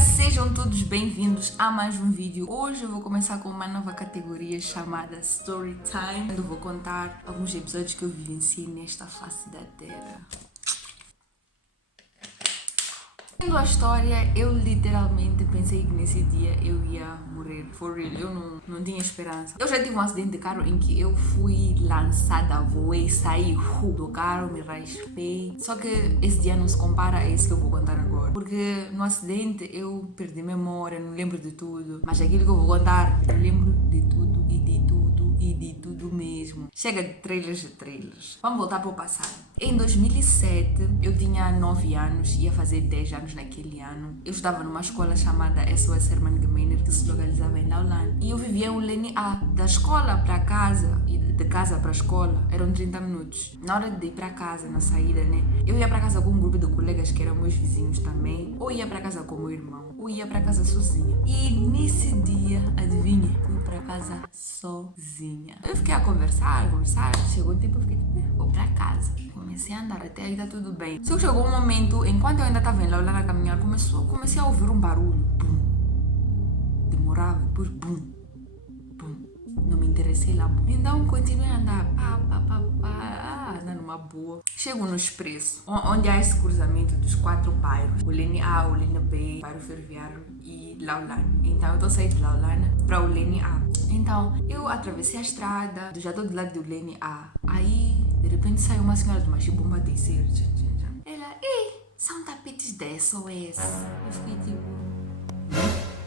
Sejam todos bem-vindos a mais um vídeo. Hoje eu vou começar com uma nova categoria chamada Storytime. Eu vou contar alguns episódios que eu vivenciei nesta face da Terra. Vendo a história, eu literalmente pensei que nesse dia eu ia morrer. For real, eu não tinha esperança. Eu já tive um acidente de carro em que eu fui lançada, voei, saí do carro, me raspei. Só que esse dia não se compara a esse que eu vou contar agora. Porque no acidente eu perdi memória, não lembro de tudo. Mas aquilo que eu vou contar, eu lembro de tudo e de tudo e de tudo mesmo. Chega de trailers. Vamos voltar para o passado. Em 2007, eu tinha 9 anos, ia fazer 10 anos naquele ano. Eu estudava numa escola chamada SOS Herman Gemeiner, que se localizava em Lausanne. E eu vivia em Leni A. Da escola para casa e de casa para a escola eram 30 minutos. Na hora de ir para casa, na saída, né? Eu ia para casa com um grupo de colegas que eram meus vizinhos também. Ou ia para casa com o meu irmão. Ou ia para casa sozinha. E nesse dia, adivinha? Fui para casa sozinha. Eu fiquei a conversar. Chegou o tempo, eu fiquei tipo, vou para casa. Comecei a andar, até aí tá tudo bem. Só que chegou um momento, enquanto eu ainda estava lá a caminhar, comecei a ouvir um barulho. Bum. Demorava, depois bum. Bum. Não me interessei lá. Então continuei a andar. Andando numa boa. Chego no Expresso, onde há esse cruzamento dos 4 bairros. O Leni A, o Leni B, o bairro Ferroviário e Lausanne. Então eu tô saindo de Lausanne para o Leni A. Então eu atravessei a estrada, já tô do lado do Leni A. Aí de repente saiu uma senhora de machibomba a descer. Ela, ei, são tapetes da SOS. Eu fiquei tipo...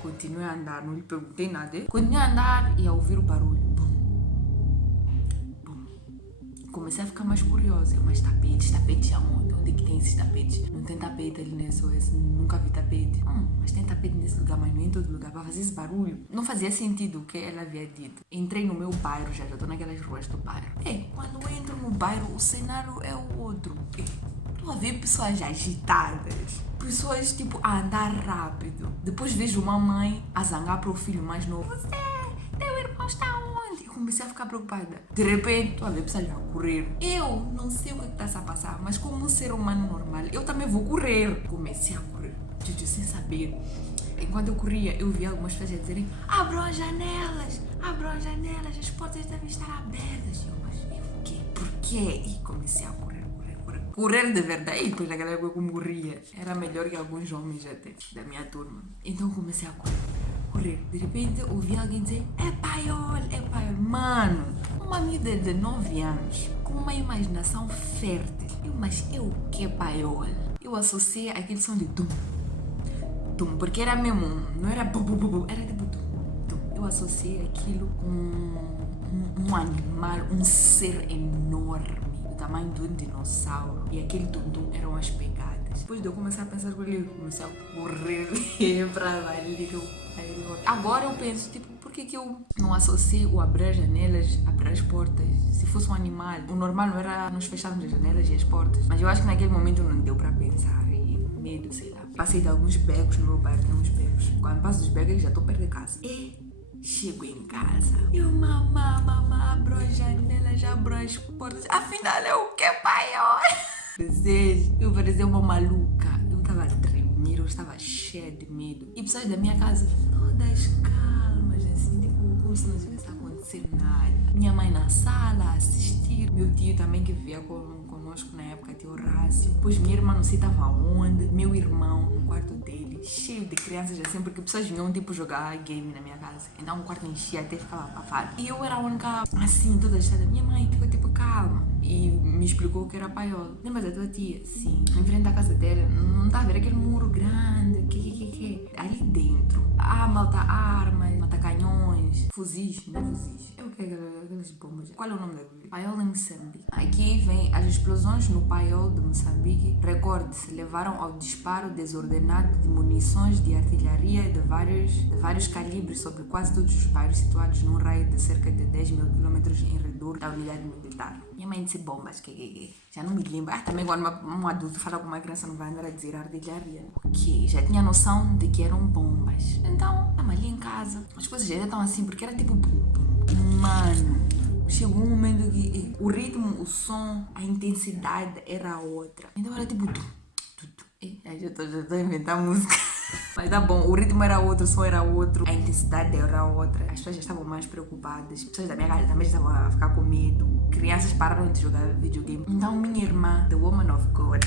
Continuei a andar, não lhe perguntei nada. Continuei a andar e a ouvir o barulho. Bum. Bum. Comecei a ficar mais curiosa. Mas tapetes aonde? Onde é que tem esses tapetes? Não tem tapete ali na SOS, nunca vi tapete. Mas tem tapete nesse lugar, mas não em todo lugar. Para fazer esse barulho, não fazia sentido o que ela havia dito. Entrei no meu bairro, já estou naquelas ruas do bairro. Quando eu entro no bairro, o cenário é o outro. Estou a ver pessoas agitadas, pessoas tipo a andar rápido. Depois vejo uma mãe a zangar para o filho mais novo. Teu irmão está onde? Eu comecei a ficar preocupada. De repente, estou a ver pessoas a correr. Eu não sei o que está a passar, mas como um ser humano normal, eu também vou correr. Comecei a correr, sem saber. Enquanto eu corria, eu vi algumas pessoas dizerem: abram as janelas, as portas devem estar abertas. Mas o quê? Por quê? E comecei a correr de verdade. E depois naquela época eu morria. Era melhor que alguns homens até da minha turma. Então comecei a correr. De repente ouvi alguém dizer: é paiol. Mano, uma amiga de 9 anos com uma imaginação fértil. Mas o que é paiol? Eu associei aquele som de tum, tum, porque era mesmo, não era bu, era tipo tum, tum. Eu associei aquilo com um animal, um ser enorme, do tamanho de um dinossauro. E aquele tum-tum eram as pegadas. Depois de eu começar a pensar com ele, eu comecei a correr pra lá. Agora eu penso, tipo, por que eu não associei o abrir as janelas, abrir as portas? Se fosse um animal, o normal não era nós fecharmos as janelas e as portas. Mas eu acho que naquele momento não deu pra pensar. E medo, sei lá. Passei de alguns becos no meu bairro, tem uns becos. Quando passo dos becos, já estou perto de casa. Chego em casa. Eu, mamá, abro as janelas, abro as portas. Afinal, é o que, pai? Eu parecia uma maluca. Eu estava a tremer, eu estava cheia de medo. E pessoas da minha casa, todas calmas, assim, tipo, como se não tivesse acontecido nada. Minha mãe na sala a assistir. Meu tio também que vivia conosco na época, tio Horácio. Depois minha irmã não sei estava onde. Meu irmão no quarto dele, cheio de crianças assim, porque pessoas vinham tipo jogar game na minha casa. Então o quarto enchia até ficava abafado. E eu era a única assim, toda agitada. Minha mãe ficou tipo calma e me explicou que era paiol. Lembra da tua tia? Sim. Em frente da casa dela, não está a ver aquele muro grande, que ali dentro. Malta armas, mata canhões, fuzis, não fuzis. É o que é aquelas bombas? Qual é o nome daquilo? Paiol em Moçambique. Aqui vem as explosões no paiol de Moçambique. Recorde-se, levaram ao disparo desordenado de munições de artilharia de vários calibres sobre quase todos os bairros situados num raio de cerca de 10 mil quilômetros em redor da unidade militar. Minha mãe disse bombas, que já não me lembro. Também quando um adulto fala com uma criança não vai andar a dizer artilharia. Ok, já tinha noção de que eram bombas. Então, estava ali em casa. As coisas já estão assim, porque era tipo bum, bum. Mano, chegou um momento que o ritmo, o som, a intensidade era outra. Então era tipo... já estou a inventar música. Mas tá bom, o ritmo era outro, o som era outro, a intensidade era outra. As pessoas já estavam mais preocupadas. As pessoas da minha casa também já estavam a ficar com medo. Crianças pararam de jogar videogame. Então minha irmã, the woman of God,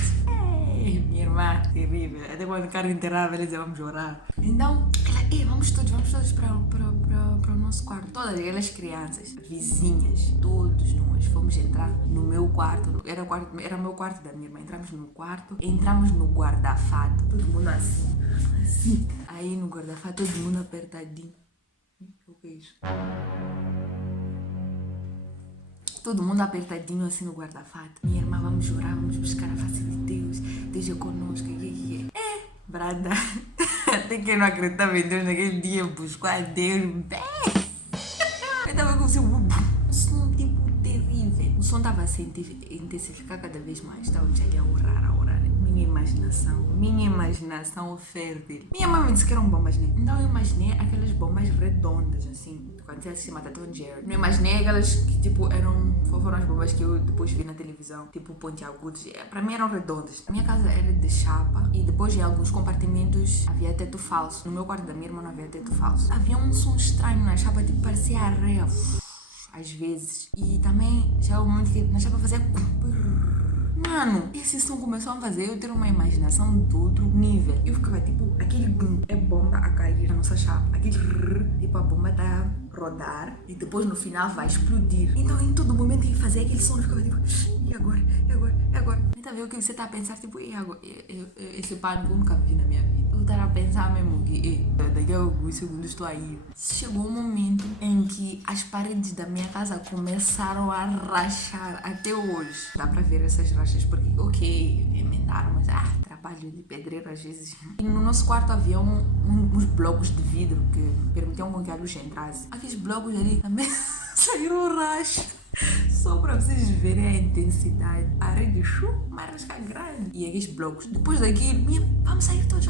minha irmã, terrível. Até quando o cara enterrava, ela dizia, vamos orar. Então, ela, vamos todos para o nosso quarto. Todas aquelas crianças, vizinhas, todos nós fomos entrar no meu quarto. Era o meu quarto da minha irmã. Entramos no quarto, entramos no guarda-fato. Todo mundo assim. Aí no guarda-fato, todo mundo apertadinho. O que é isso? Todo mundo apertadinho assim no guarda-fato. Minha irmã, vamos orar, vamos buscar a face de Deus. Deus é conosco. Brada. Até quem não acreditava em Deus naquele dia buscou a Deus. Eu tava com o som tipo terrível. O som tava a se intensificar cada vez mais. Estava ali a orar. Minha imaginação fértil. Minha mãe me disse que eram bombas, né? Então eu imaginei aquelas bombas redondas, assim, quando você assiste Tom e Jerry. Não imaginei aquelas que, tipo, foram as bombas que eu depois vi na televisão, tipo pontiagudos. Pra mim eram redondas. A minha casa era de chapa e depois em alguns compartimentos havia teto falso. No meu quarto da minha irmã não havia teto falso. Havia um som estranho na chapa, tipo, parecia areia, às vezes. E também chegava um momento que na chapa fazia... Mano, esse som começou a fazer eu ter uma imaginação de outro nível. Eu ficava tipo, aquele é bomba a cair na nossa chapa. Aquele tipo, a bomba tá a rodar e depois no final vai explodir. Então em todo momento que fazia aquele som eu ficava tipo, e agora? Então ver o que você tá a pensar, tipo, e agora? Esse pânico eu nunca vi na minha vida. Eu tava a pensar mesmo que daqui a alguns segundos estou aí. Chegou um momento em que as paredes da minha casa começaram a rachar até hoje. Dá pra ver essas rachas porque, ok, emendaram, mas trabalho de pedreiro às vezes. E no nosso quarto havia uns blocos de vidro que permitiam com que a luz entrasse. Aqueles blocos ali também saíram racha. Só para vocês verem a intensidade. A rede uma rasca grande. E aqueles blocos. Depois daquilo, vamos sair todos.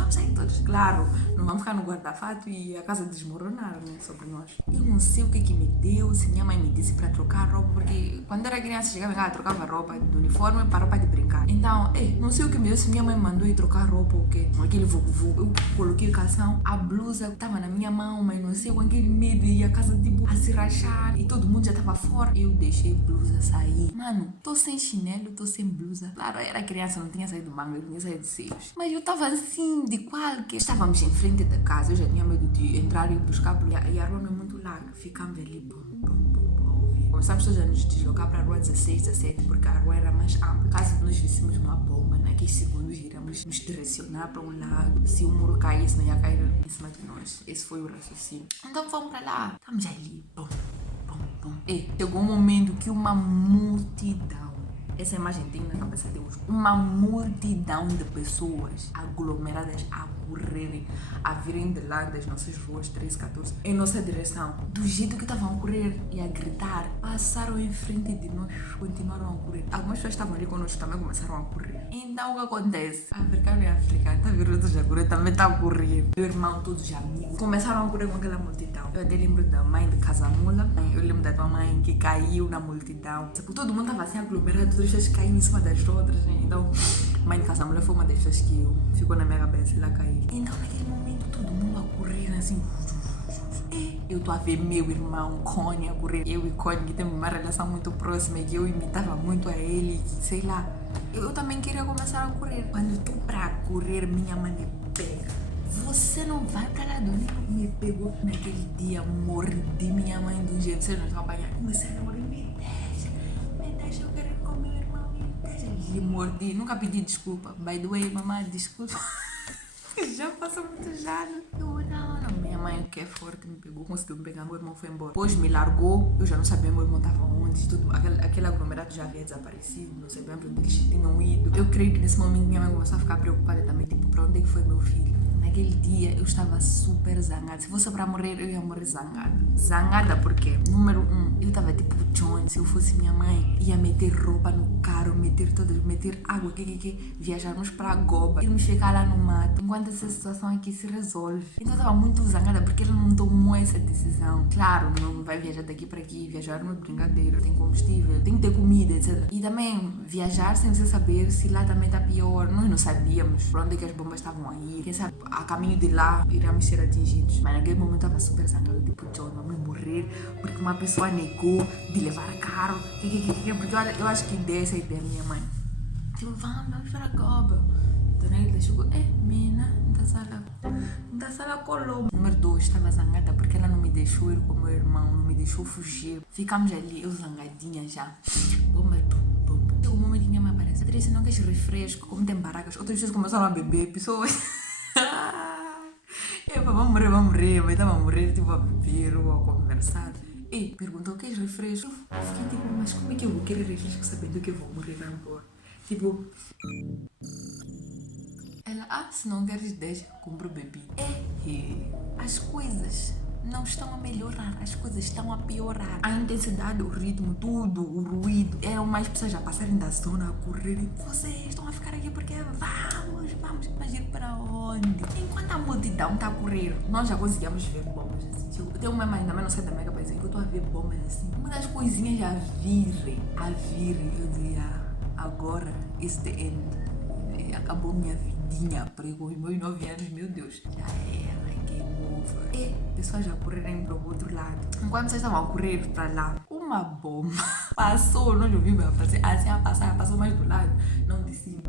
Claro, não vamos ficar no guarda-fato e a casa desmoronar, né, sobre nós. Eu não sei o que me deu, se minha mãe me disse para trocar roupa, porque quando era criança chegava em casa, trocava roupa do uniforme para roupa de brincar. Então, não sei o que me deu, se minha mãe mandou ir trocar roupa ou o quê. Aquele vucu. Eu coloquei o calção, a blusa estava na minha mão, mas não sei, com aquele medo e a casa tipo a se rachar e todo mundo já estava fora. Eu deixei a blusa sair. Mano, tô sem chinelo, tô sem blusa. Claro, eu era criança, não tinha saído manga, não tinha saído de seios. Mas eu tava assim, de qualquer... Estávamos em frente da casa, eu já tinha medo de entrar e buscar a blusa. E a rua não é muito larga, ficamos ali, começamos todos a nos deslocar para a rua 16, 17, porque a rua era mais ampla. Caso nós víssemos uma bomba, naqueles segundos iríamos nos direcionar para um lado. Se o muro caísse, não ia cair em cima de nós. Esse foi o raciocínio. Então vamos para lá. Estamos ali, chegou um momento que uma multidão, essa imagem tem na cabeça de hoje, uma multidão de pessoas aglomeradas a correrem, a virem de lá das nossas ruas 13, 14, em nossa direção. Do jeito que estavam a correr e a gritar, passaram em frente de nós, continuaram a correr. Algumas pessoas estavam ali conosco também começaram a correr. Então o que acontece? Africano e africano, tá vendo outros a correr, também tá a correr. Meu irmão, todos amigos, começaram a correr com aquela multidão. Eu até lembro da mãe de Casamula, eu lembro da tua mãe que caiu na multidão. Tipo, todo mundo tava assim aglomerado, todas as pessoas caíram em cima das outras, né? Então, mãe de Casamula foi uma das pessoas que ficou na minha cabeça e ela caiu. Então, naquele momento, todo mundo a correr assim. Eu tô a ver meu irmão Cone a correr. Eu e Cone, que temos uma relação muito próxima, que eu imitava muito a ele, sei lá. Eu também queria começar a correr. Quando eu tô pra correr, minha mãe me pega. Você não vai pra lá, dona? Me pegou naquele dia, mordi minha mãe do jeito. Vocês não estão apanhando. Comecei a morrer, me deixa, eu quero ir com meu irmão, me deixa. E mordi, nunca pedi desculpa. By the way, mamãe, desculpa. Já passou muito já. Eu, não, minha mãe que é forte me pegou, conseguiu me pegar, meu irmão foi embora. Depois me largou, eu já não sabia meu irmão estava onde, tudo, aquele aglomerado já havia desaparecido, não sabia para onde eles tinham ido. Eu creio que nesse momento minha mãe começou a ficar preocupada também, tipo, para onde é que foi meu filho? Naquele dia eu estava super zangada. Se fosse para morrer, eu ia morrer zangada. Zangada porque, número 1, eu estava tipo John, se eu fosse minha mãe, ia meter roupa no carro, meter água, viajarmos para Goba, irmos ficar lá no mato, enquanto essa situação aqui se resolve. Então eu estava muito zangada porque ele não tomou essa decisão. Claro, não vai viajar daqui para aqui, viajar não é brincadeira, tem combustível, tem que ter comida, etc. E também viajar sem você saber se lá também está pior. Nós não sabíamos para onde é que as bombas estavam aí. Quem sabe a caminho de lá, iríamos ser atingidos. Mas naquele momento eu estava super zangada, tipo, John, vamos morrer porque uma pessoa negou de levar carro. Porque olha, eu acho que dessa ideia da minha mãe. Tipo, vamos para a Goba. Dona Hilda chegou, mina, não tá sala Colombo. Número 2, estava zangada porque ela não me deixou ir com o meu irmão, não me deixou fugir. Ficamos ali, eu zangadinha já. Chegou um momento que minha mãe aparece. Patrícia, não queres refresco? Como tem barracas? Outras pessoas começaram a beber, pessoas. Vamos morrer. Mas estava a morrer, tipo, a beber ou a conversar. E perguntou, queres refresco? Eu fiquei tipo, mas como é que eu vou querer refresco sabendo que eu vou morrer agora? Tipo... Ela, se não queres 10, compro bebida. As coisas não estão a melhorar, as coisas estão a piorar. A intensidade, o ritmo, tudo, o ruído. Mais pessoas já passarem da zona a correrem. Vocês estão a ficar aqui porque vamos, mas ir para onde? Enquanto a multidão está a correr, nós já conseguimos ver bombas assim. Tipo, tem uma mãe, também não sei da minha cabeça, que eu estou a ver bombas assim. Uma das coisinhas a virem. Eu dizia, agora is the end. Acabou minha vidinha, pregou os meus 9 anos, meu Deus, já era, game over. Pessoas já correrem para o outro lado. Enquanto vocês estavam a correr para lá, uma bomba passou, não ouvi meu aparecer, assim a passar, passou mais do lado, não de cima,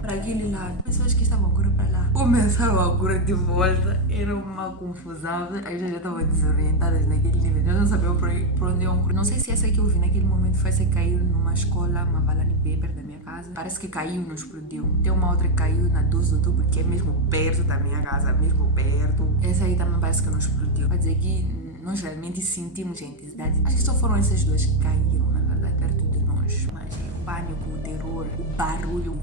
para aquele lado. Pessoas que estavam a correr para lá começaram a correr de volta, era uma confusão, aí já estavam desorientadas naquele nível, eu não sabia por onde iam correr. Não sei se essa que eu vi naquele momento foi essa que caiu numa escola, uma Valani B, perto da minha casa. Parece que caiu e não explodiu. Tem uma outra que caiu na 12 de outubro, que é mesmo perto da minha casa, mesmo perto. Essa aí também parece que não explodiu. Quer dizer que nós realmente sentimos a intensidade. Acho que só foram essas duas que caíram, na verdade, perto de nós. Mas o pânico, o terror, o barulho,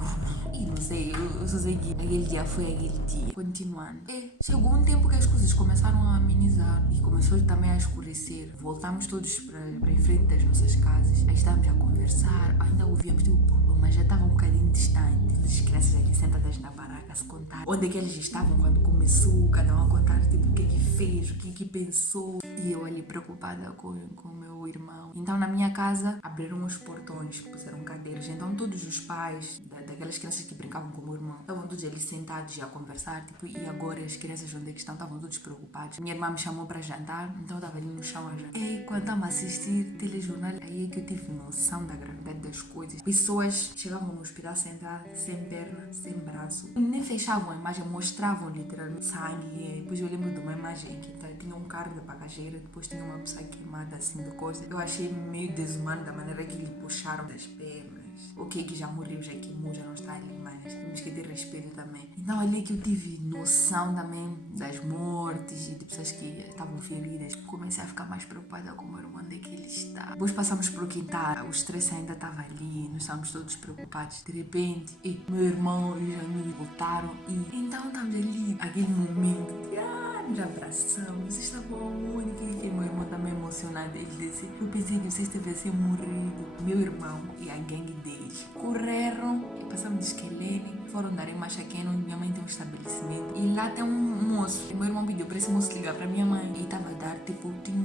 e não sei, eu só sei que aquele dia foi aquele dia. Continuando. Chegou um tempo que as coisas começaram a amenizar e começou também a escurecer. Voltámos todos para em frente das nossas casas. Aí estávamos a conversar, ainda ouvíamos tipo, mas já estava um bocadinho distante. As crianças aqui sentadas na barraca a se contar onde é que eles estavam quando começou, cada um a contar tipo, o que é que fez, o que é que pensou. E eu ali preocupada com o meu irmão. Então na minha casa abriram os portões, puseram cadeiras. Então todos os pais daquelas crianças que brincavam com o meu irmão estavam todos ali sentados a conversar. Tipo, e agora as crianças onde é que estão? Estavam todos preocupados. Minha irmã me chamou para jantar, então eu estava ali no chão a jantar. E quando estava a assistir telejornal, aí é que eu tive noção da gravidade das coisas. Pessoas chegavam no hospital sentadas, sem perna, sem braço. Nem fechavam a imagem, mostravam literalmente sangue. Depois eu lembro de uma imagem que tinha um carro de bagageira, depois tinha uma pessoa queimada assim de coisa. Eu achei meio desumano da maneira que lhe puxaram das pernas. Ok, que já morreu, já queimou, já não está ali, mas temos que ter respeito também. Então ali que eu tive noção também das mortes e de pessoas que estavam feridas. Comecei a ficar mais preocupada com o meu irmão, onde é que ele está. Depois passamos para o quintal, o estresse ainda estava ali, nós estávamos todos preocupados. De repente, meu irmão e os amigos voltaram e então estamos ali, aquele momento de nos abraçamos, vocês estavam onde? E meu irmão também emocionado, ele disse, eu pensei que vocês tivessem morrido. Meu irmão e a gangue deles correram e passamos de esquelene, foram dar em Machaqueno, onde minha mãe tem um estabelecimento e lá tem um moço. E meu irmão pediu para esse moço ligar para minha mãe e estava a dar tipo tim.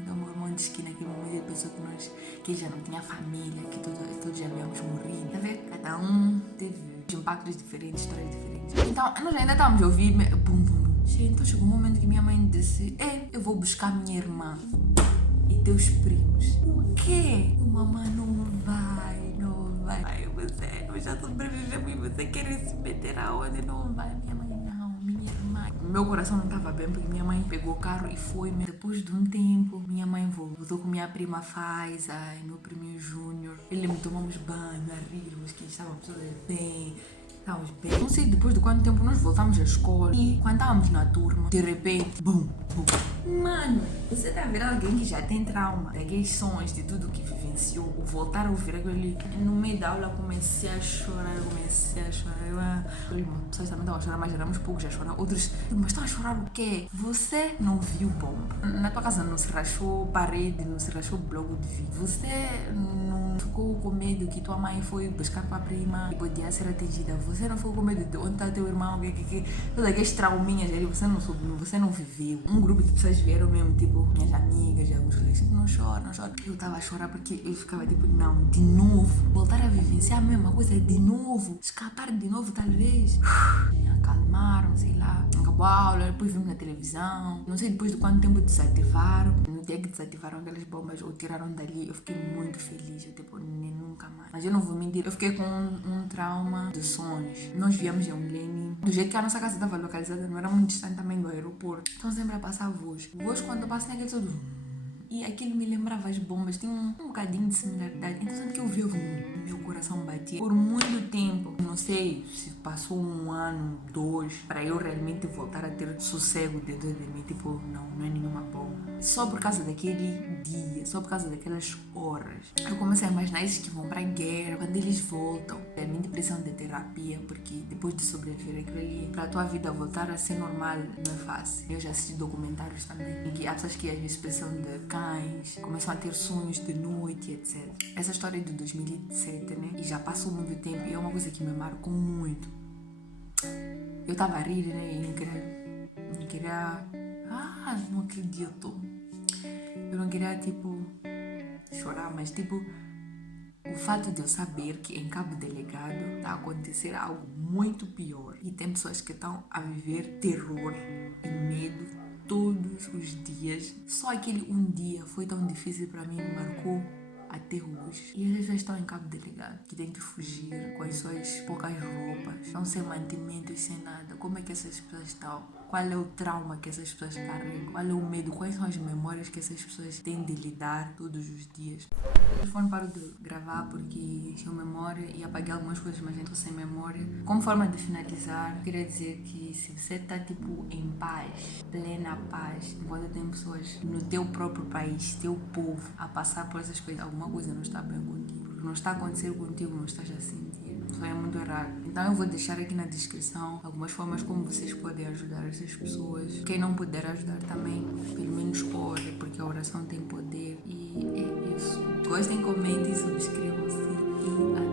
Então meu irmão disse que naquele momento ele pensou que ele já não tinha família, que todos já havíamos morrido. Tá vendo? Cada um teve impactos diferentes, histórias diferentes. Então nós ainda estávamos a ouvir bum. Então chegou um momento que minha mãe disse, eu vou buscar minha irmã e teus primos. O quê? Mamãe não vai. Você já sobreviveu e você quer se meter aonde? Não vai, minha mãe não, minha irmã. Meu coração não estava bem porque minha mãe pegou o carro e foi. Depois de um tempo, minha mãe voltou com minha prima Faiza e meu priminho Júnior. Ele me tomamos banho, a rirmos, que estávamos todos bem. Não sei depois de quanto tempo nós voltamos à escola e quando estávamos na turma, de repente, bum. Mano, você tá vendo alguém que já tem trauma daqueles sons, de tudo que vivenciou, ou voltar a ouvir aquele... No meio da aula comecei a chorar. Pessoas também estavam a chorar, mas éramos poucos a chorar. Outros, mas estão a chorar o quê? Você não viu bomba. Na tua casa não se rachou parede, não se rachou bloco de vidro. Você não ficou com medo que tua mãe foi buscar tua prima e podia ser atingida. Você não ficou com medo de onde está teu irmão, todas aquelas trauminhas ali, você não viveu. Um grupo de pessoas vieram mesmo, tipo, minhas amigas, alguns colegas, tipo, não chora. Eu estava a chorar porque eu ficava tipo, não, de novo, voltar a vivenciar a mesma coisa, de novo, escapar de novo, talvez. Me acalmaram, sei lá, aula, depois vimos na televisão. Não sei depois de quanto tempo desativaram. No dia que desativaram aquelas bombas ou tiraram dali, eu fiquei muito feliz. Eu tipo, nem nunca mais. Mas eu não vou mentir, eu fiquei com um trauma de sonhos. Nós viemos em um Milênio. Do jeito que a nossa casa estava localizada, não era muito distante também do aeroporto. Então sempre a passar voos. Voos quando eu passo naquele todo... E aquilo me lembrava as bombas, tinha um bocadinho de similaridade. Então sempre que eu vi, meu coração batia. Por muito tempo, não sei se passou um ano, 2, para eu realmente voltar a ter sossego dentro de mim. Tipo, não é nenhuma bomba. Só por causa daquele dia, só por causa daquelas horas. Eu comecei a imaginar esses que vão para a guerra, quando eles voltam. É a minha depressão de terapia, porque depois de sobreviver aquilo ali, para a tua vida voltar a ser normal, não é fácil. Eu já assisti documentários também, em que há pessoas que às vezes precisam de cães, começam a ter sonhos de noite, etc. Essa história é de 2007, né? E já passou muito tempo e é uma coisa que me marcou muito. Eu estava a rir, né? E não queria... não acredito. Eu não queria, tipo, chorar, mas, tipo, o fato de eu saber que em Cabo Delgado está a acontecer algo muito pior e tem pessoas que estão a viver terror e medo todos os dias. Só aquele um dia foi tão difícil para mim, me marcou até hoje. E as pessoas estão em Cabo Delgado, que têm que fugir com as suas poucas roupas, estão sem mantimentos, sem nada. Como é que essas pessoas estão? Qual é o trauma que essas pessoas carregam? Qual é o medo? Quais são as memórias que essas pessoas têm de lidar todos os dias? O telefone parou de gravar porque tinha memória e apaguei algumas coisas, mas estou sem memória. Como forma de finalizar, eu queria dizer que se você está tipo em paz, plena paz, enquanto tem pessoas no teu próprio país, teu povo, a passar por essas coisas, alguma coisa não está bem contigo. Não está acontecendo contigo, não estás a sentir. Isso é muito errado. Então eu vou deixar aqui na descrição algumas formas como vocês podem ajudar essas pessoas. Quem não puder ajudar também, pelo menos ore, porque a oração tem poder. E é isso. Gostem, comentem, subscrevam-se e